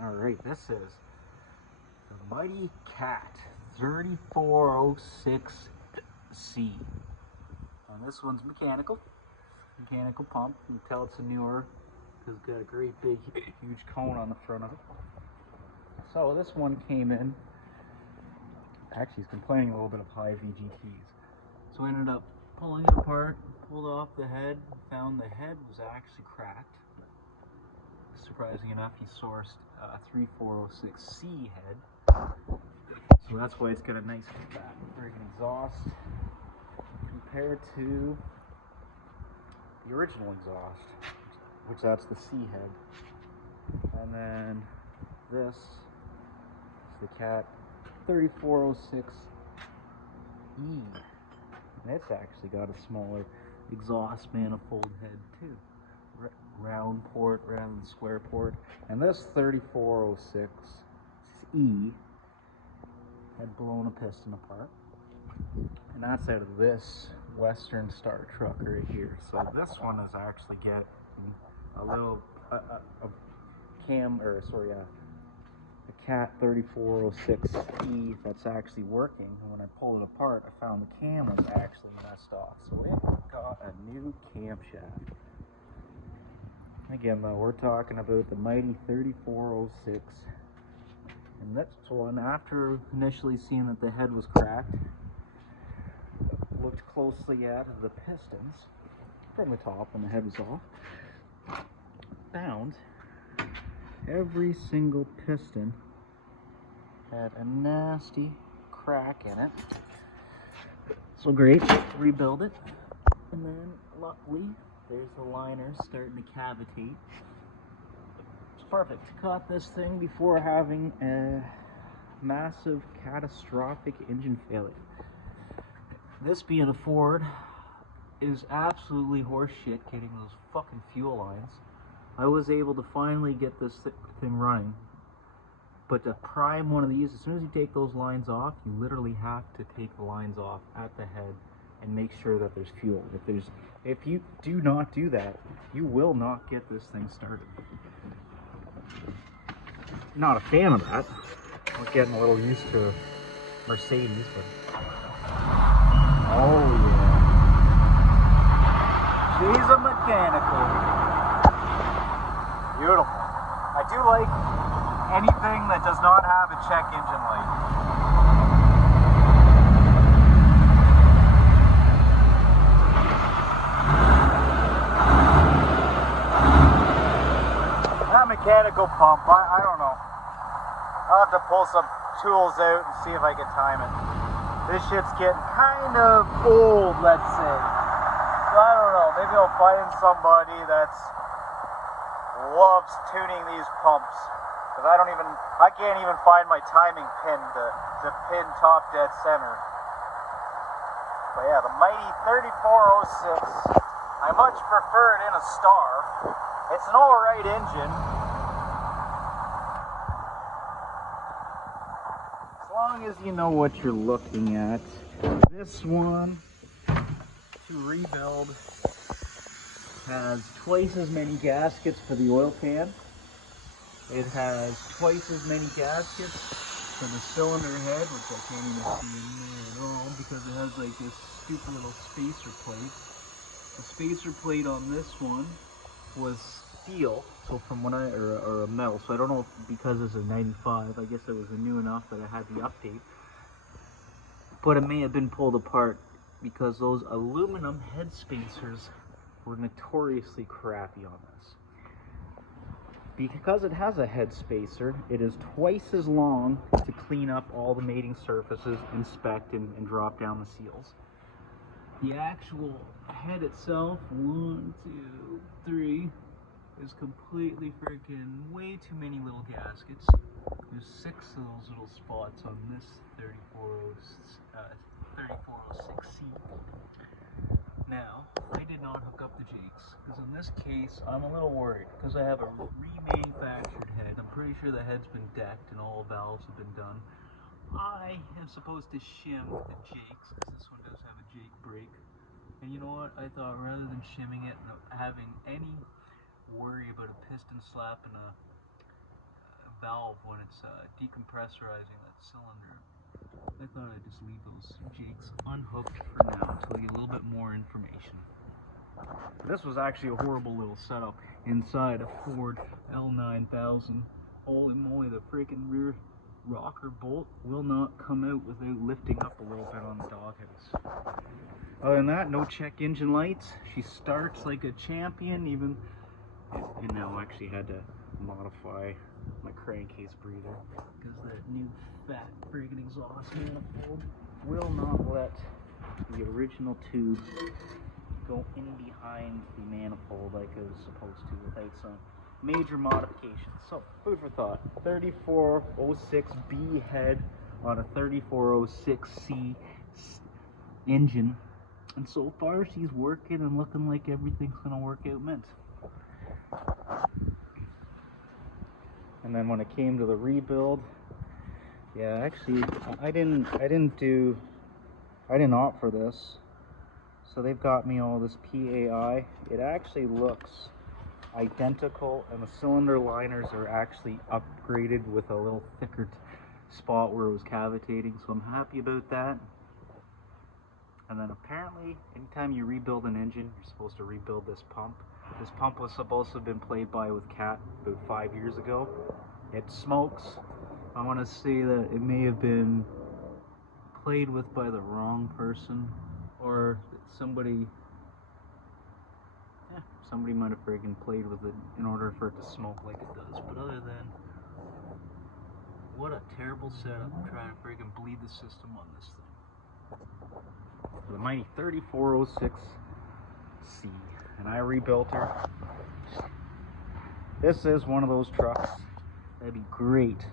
Alright, this is the Mighty Cat 3406C. And this one's mechanical pump. You can tell it's a newer because it's got a great big huge cone on the front of it. So this one came in, actually he's complaining a little bit of high VGTs. So I ended up pulling it apart, pulled off the head, found the head was actually cracked. Surprising enough, he sourced a 3406C head. So that's why it's got a nice fat friggin' exhaust compared to the original exhaust, which that's the C head. And then this is the Cat 3406E. And it's actually got a smaller exhaust manifold head too. Round port rather than square port. And this 3406E had blown a piston apart. And that's out of this Western Star truck right here. So this one is actually getting a little a Cat 3406E that's actually working. And when I pulled it apart, I found the cam was actually messed off. So it got a new camshaft. Again though, we're talking about the mighty 3406. And this one, after initially seeing that the head was cracked, looked closely at the pistons from the top when the head was off. Found every single piston had a nasty crack in it. So great, rebuild it. And then luckily, there's the liner starting to cavitate. It's perfect. Caught this thing before having a massive catastrophic engine failure. This being a Ford is absolutely horseshit getting those fucking fuel lines. I was able to finally get this thing running, but to prime one of these, as soon as you take those lines off, you literally have to take the lines off at the head and make sure that there's fuel. If you do not do that, you will not get this thing started. Not a fan of that. We're getting a little used to Mercedes, but oh yeah, she's a mechanical. Beautiful. I do like anything that does not have a check engine light. Mechanical pump, I don't know. I'll have to pull some tools out and see if I can time it. This shit's getting kind of old, let's say. So I don't know, maybe I'll find somebody that loves tuning these pumps. Because I can't even find my timing pin to pin top dead center. But yeah, the mighty 3406, I much prefer it in a Star. It's an alright engine. As long as you know what you're looking at. This one, to rebuild, has twice as many gaskets for the oil pan. It has twice as many gaskets for the cylinder head, which I can't even see in there at all because it has like this stupid little spacer plate. The spacer plate on this one was steel, so from when or a metal, so I don't know if because it's a 95, I guess it was new enough that I had the update, but it may have been pulled apart because those aluminum head spacers were notoriously crappy on this. Because it has a head spacer, it is twice as long to clean up all the mating surfaces, inspect, and drop down the seals. The actual head itself, 1, 2, 3, is completely freaking way too many little gaskets. There's 6 of those little spots on this 3406C. Now, I did not hook up the jakes, because in this case, I'm a little worried, because I have a remanufactured head. I'm pretty sure the head's been decked and all valves have been done. I am supposed to shim the jakes, because this one does have a jake brake. And you know what? I thought rather than shimming it and having any worry about a piston slap and a valve when it's decompressorizing that cylinder. I thought I'd just leave those jigs unhooked for now until I get a little bit more information. This was actually a horrible little setup inside a Ford L9000. Holy moly, the freaking rear rocker bolt will not come out without lifting up a little bit on the doghouse. Other than that, no check engine lights. She starts like a champion, even. And now I actually had to modify my crankcase breather because that new fat friggin' exhaust manifold will not let the original tube go in behind the manifold like it was supposed to without some major modifications. So, food for thought. 3406B head on a 3406C engine. And so far she's working and looking like everything's gonna work out mint. And then when it came to the rebuild, yeah, actually I didn't opt for this. So they've got me all this PAI. It actually looks identical, and the cylinder liners are actually upgraded with a little thicker spot where it was cavitating, so I'm happy about that. And then apparently, anytime you rebuild an engine, you're supposed to rebuild this pump. This pump was supposed to have been played by with Cat about 5 years ago. It smokes. I want to say that it may have been played with by the wrong person, or somebody might have friggin' played with it in order for it to smoke like it does. But other than, what a terrible setup trying to friggin' bleed the system on this thing. The mighty 3406C, and I rebuilt her. This is one of those trucks that'd be great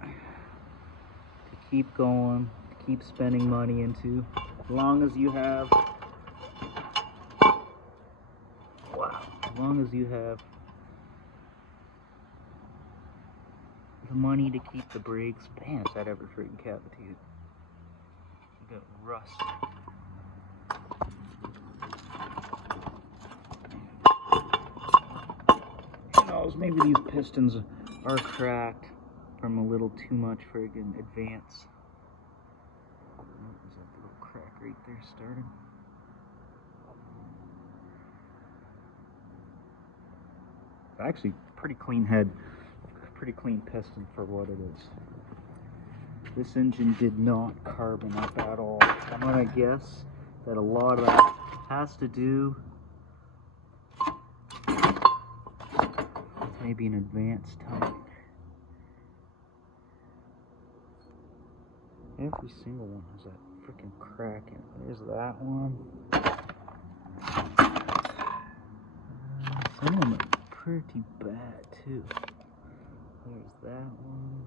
to keep going, to keep spending money into, as long as you have the money to keep the brakes. Man, is that ever freaking cavitated. You got rust. Who knows, maybe these pistons are cracked from a little too much friggin' advance. Oh, there's that little crack right there starting. Actually, pretty clean head, pretty clean piston for what it is. This engine did not carbon up at all. I'm gonna guess that a lot of that has to do with maybe an advanced type. Every single one has that freaking crack in it. There's that one. Some of them are pretty bad too. There's that one.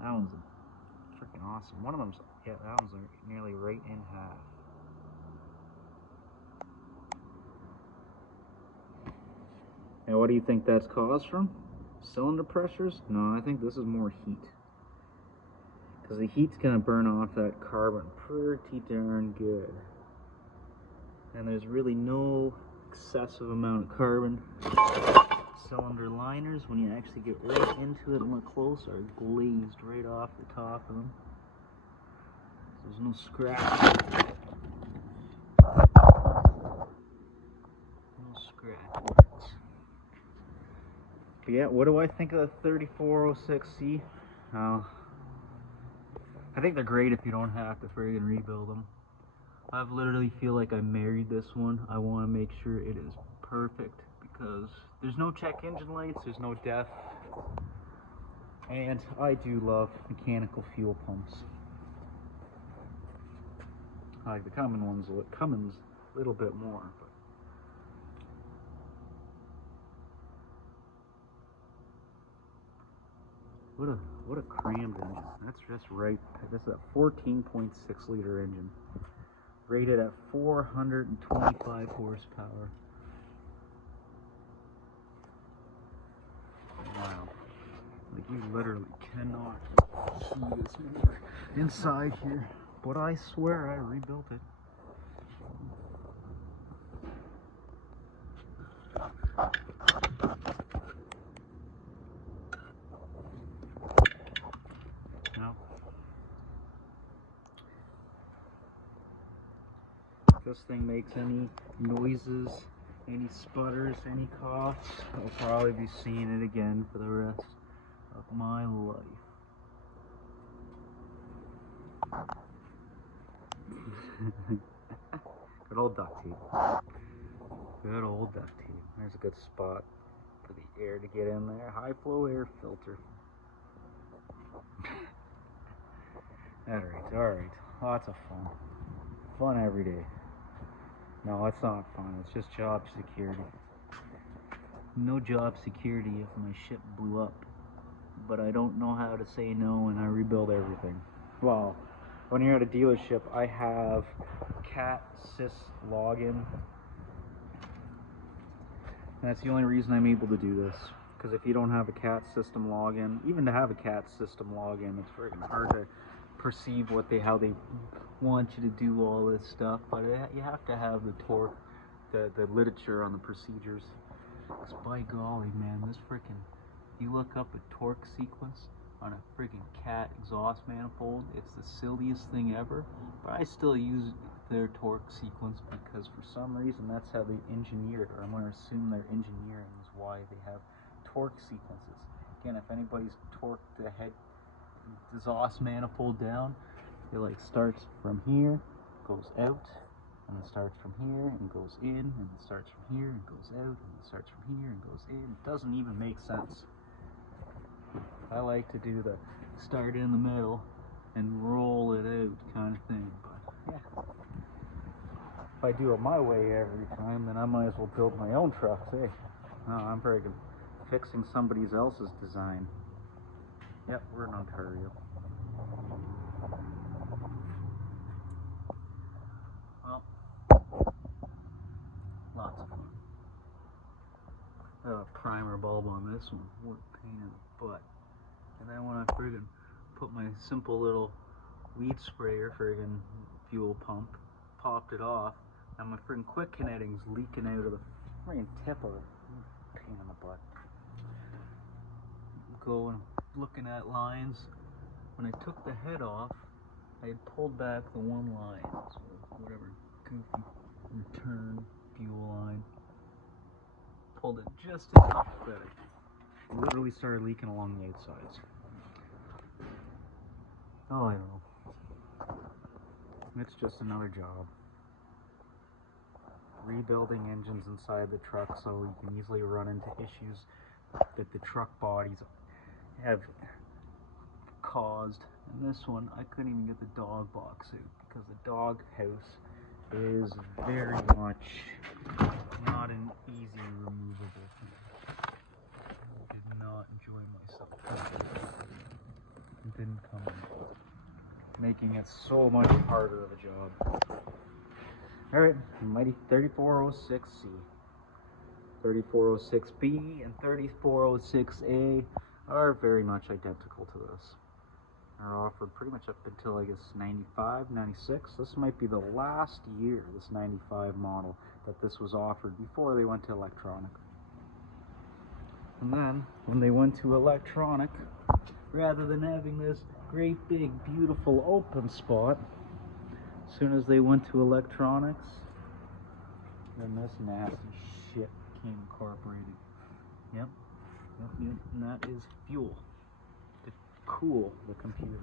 That one's freaking awesome. One of them's, yeah, that one's nearly right in half. And what do you think that's caused from? Cylinder pressures? No, I think this is more heat. Because the heat's going to burn off that carbon pretty darn good. And there's really no excessive amount of carbon. Cylinder liners, when you actually get right into it and look close, are glazed right off the top of them. There's no scratch. No scratch. But yeah, what do I think of the 3406C? I think they're great if you don't have to friggin' rebuild them. I literally feel like I married this one. I want to make sure it is perfect because there's no check engine lights, there's no def, and I do love mechanical fuel pumps. I like the Cummins ones, a little bit more. But what a crammed engine. That's just right. This is a 14.6 liter engine, rated at 425 horsepower. Wow. Like, you literally cannot see this motor inside here. But I swear I rebuilt it. this thing makes any noises, any sputters, any coughs, I'll probably be seeing it again for the rest of my life. Good old duct tape. Good old duct tape. There's a good spot for the air to get in there. High flow air filter. Alright. Lots of fun. Fun every day. No, it's not fun. It's just job security. No job security if my ship blew up. But I don't know how to say no and I rebuild everything. Well, when you're at a dealership, I have CAT sys login. And that's the only reason I'm able to do this. Because if you don't have a CAT system login, even to have a CAT system login, it's freaking hard to perceive how they want you to do all this stuff. But you have to have the torque, the literature on the procedures. Because by golly, man, this freaking, you look up a torque sequence on a freaking CAT exhaust manifold, it's the silliest thing ever. But I still use their torque sequence because for some reason that's how they engineer it, or I'm going to assume their engineering is why they have torque sequences. Again, if anybody's torqued the head exhaust manifold down, it like starts from here, goes out, and it starts from here and goes in, and it starts from here and goes out, and it starts from here and goes in. It doesn't even make sense. I like to do the start in the middle and roll it out kind of thing, but yeah. If I do it my way every time, then I might as well build my own trucks, eh? No, I'm freaking fixing somebody else's design. Yep, we're in Ontario. Well, lots of fun. I have a primer bulb on this one. What a pain in the butt. And then when I friggin' put my simple little weed sprayer friggin' fuel pump, popped it off, and my friggin' quick connecting's leaking out of the friggin' tip of it. Pain in the butt. Going, looking at lines. When I took the head off, I had pulled back the one line, so whatever goofy return fuel line. Pulled it just enough that it literally started leaking along the outsides. Oh, I don't know. It's just another job. Rebuilding engines inside the truck so you can easily run into issues that the truck bodies have caused. And this one, I couldn't even get the dog box out because the dog house is very much not an easy removable thing. I did not enjoy myself. It didn't come in, making it so much harder of a job. Alright, mighty 3406C. 3406B and 3406A are very much identical to this. They're offered pretty much up until I guess 95, 96. This might be the last year, this 95 model, that this was offered before they went to electronic. And then, when they went to electronic, rather than having this great big beautiful open spot, as soon as they went to electronics, then this nasty shit became incorporated. Yep, and that is fuel to cool the computer.